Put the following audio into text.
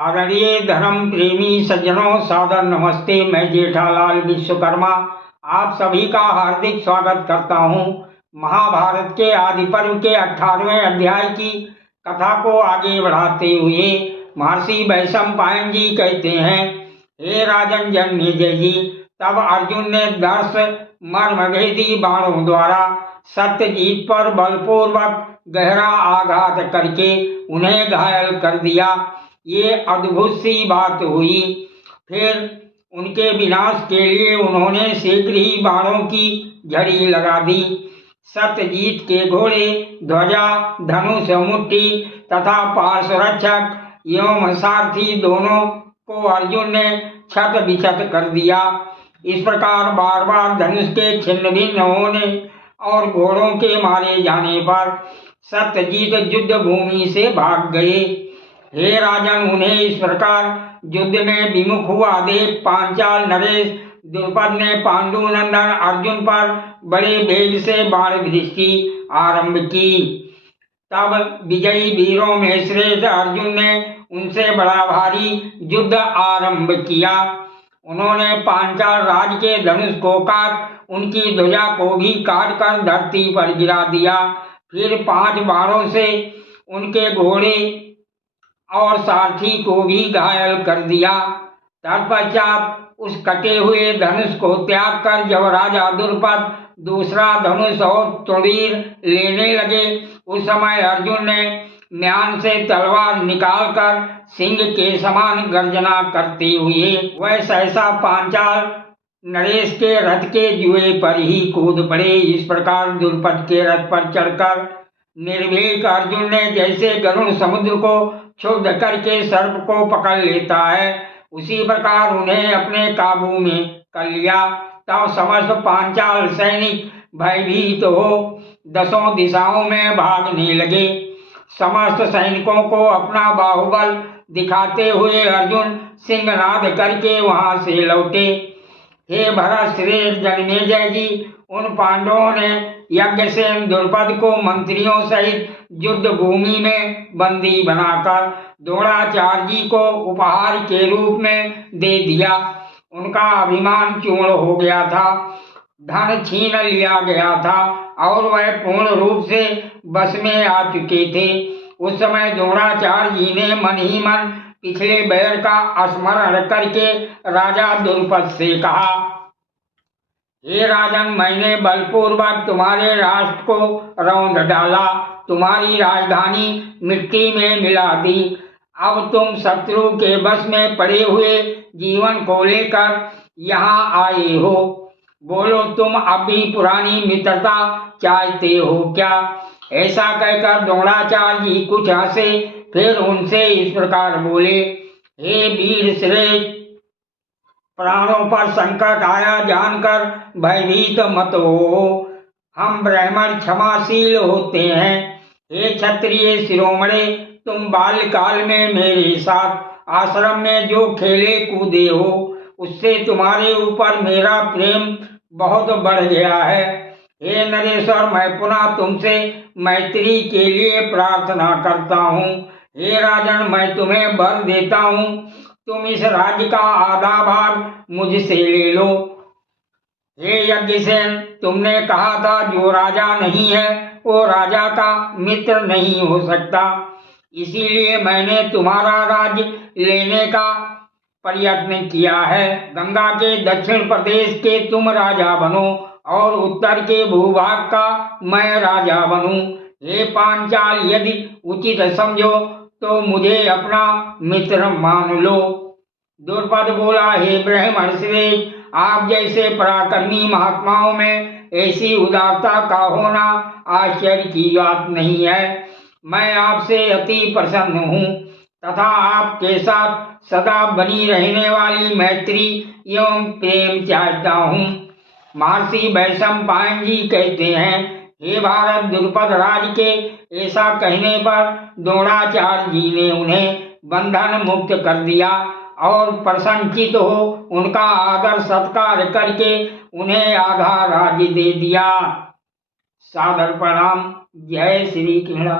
आदरणीय धर्म प्रेमी सज्जनों, सादर नमस्ते। मैं जेठालाल विश्वकर्मा आप सभी का हार्दिक स्वागत करता हूं। महाभारत के आदि पर्व के 18वें अध्याय की कथा को आगे बढ़ाते हुए महर्षि वैशंपायन जी कहते हैं, हे राजन जन्मेजय जी, तब अर्जुन ने दर्श मर्मभेदी बाणों द्वारा सत्यजीत पर बलपूर्वक गहरा आघात करके उन्हें घायल कर दिया। ये अद्भुत सी बात हुई। फिर उनके विनाश के लिए उन्होंने शीघ्र ही बाणों की झड़ी लगा दी। सत्यजीत के घोड़े, ध्वजा, धनुष, मुट्ठी तथा पार्श्वरक्षक एवं सारथी दोनों को अर्जुन ने क्षत विक्षत कर दिया। इस प्रकार बार बार धनुष के छिन्न भिन्न होने और घोड़ों के मारे जाने पर सत्यजीत युद्ध भूमि से भाग गए। हे राजन, उन्हें इस प्रकार युद्ध में विमुख हुआ देख पांचाल नरेश द्रुपद ने पांडुनंदन अर्जुन पर बड़े वेग से बाण दृष्टि आरंभ की। तब विजयी वीरों में श्रेष्ठ अर्जुन ने उनसे बड़ा भारी युद्ध आरंभ किया। उन्होंने पांचाल राज के धनुष को काट उनकी ध्वजा को भी काट कर धरती पर गिरा दिया। फिर 5 बाणों से उनके घोड़े और सारथी को भी घायल कर दिया। तत्पश्चात उस कटे हुए धनुष को त्याग कर जब राजा द्रुपद दूसरा धनुष और तोड़ीर लेने लगे, उस समय अर्जुन ने म्यान से तलवार निकालकर सिंह के समान गर्जना करते हुए वह सहसा पांचाल नरेश के रथ के जुए पर ही कूद पड़े। इस प्रकार द्रुपद के रथ पर चढ़कर निर्भीक अर्जुन ने जैसे गरुड़ समुद्र को क्षुब्ध करके सर्प को पकड़ लेता है, उसी प्रकार उन्हें अपने काबू में कर लिया। तब समस्त पांचाल सैनिक भयभीत हो दसों दिशाओं में भागने लगे। समस्त सैनिकों को अपना बाहुबल दिखाते हुए अर्जुन सिंहनाद करके वहां से लौटे। हे भरत श्रेष्ठ जन्मेजय जी, उन पांडवों ने यज्ञसेन द्रुपद को मंत्रियों सहित युद्ध भूमि में बंदी बनाकर द्रोणाचार्य जी को उपहार के रूप में दे दिया। उनका अभिमान चूर्ण हो गया था, धन छीन लिया गया था और वह पूर्ण रूप से बस में आ चुके थे। उस समय द्रोणाचार्य जी ने मन ही मन पिछले बैर का स्मरण करके राजा द्रुपद से कहा, हे राजन, मैंने बलपूर्वक तुम्हारे राष्ट्र को रौंद डाला, तुम्हारी राजधानी मिट्टी में मिला दी। अब तुम शत्रु के बस में पड़े हुए जीवन को लेकर यहाँ आए हो। बोलो, तुम अब भी पुरानी मित्रता चाहते हो क्या? ऐसा कहकर द्रोणाचार्य जी कुछ हंसे, फिर उनसे इस प्रकार बोले, हे वीर श्रेष्ठ, प्राणों पर संकट आया जानकर भयभीत मत हो। हम ब्राह्मण क्षमाशील होते हैं। हे क्षत्रिय शिरोमणे, तुम बाल्यकाल में मेरे साथ आश्रम में जो खेले कूदे हो, उससे तुम्हारे ऊपर मेरा प्रेम बहुत बढ़ गया है। हे नरेश्वर, मैं पुनः तुमसे मैत्री के लिए प्रार्थना करता हूँ। हे राजन, मैं तुम्हें वर देता हूँ, तुम इस राज्य का आधा भाग मुझसे ले लो। हे यज्ञसेन, तुमने कहा था जो राजा नहीं है वो राजा का मित्र नहीं हो सकता, इसीलिए मैंने तुम्हारा राज्य लेने का प्रयत्न किया है। गंगा के दक्षिण प्रदेश के तुम राजा बनो और उत्तर के भूभाग का मैं राजा बनूं। हे पांचाल, यदि उचित समझो तो मुझे अपना मित्र मान लो। द्रुपद बोला, हे ब्राह्मण श्रेष्ठ, आप जैसे पराक्रमी महात्माओं में ऐसी उदारता का होना आश्चर्य की बात नहीं है। मैं आपसे अति प्रसन्न हूँ तथा आपके साथ सदा बनी रहने वाली मैत्री एवं प्रेम चाहता हूँ। महर्षि वैशंपायन जी कहते हैं, हे भारत, द्रुपद राज के ऐसा कहने पर द्रोणाचार्य जी ने उन्हें बंधन मुक्त कर दिया और प्रसन्नचित हो उनका आदर सत्कार करके उन्हें आधा राज्य दे दिया। सादर प्रणाम। जय श्री कृष्ण।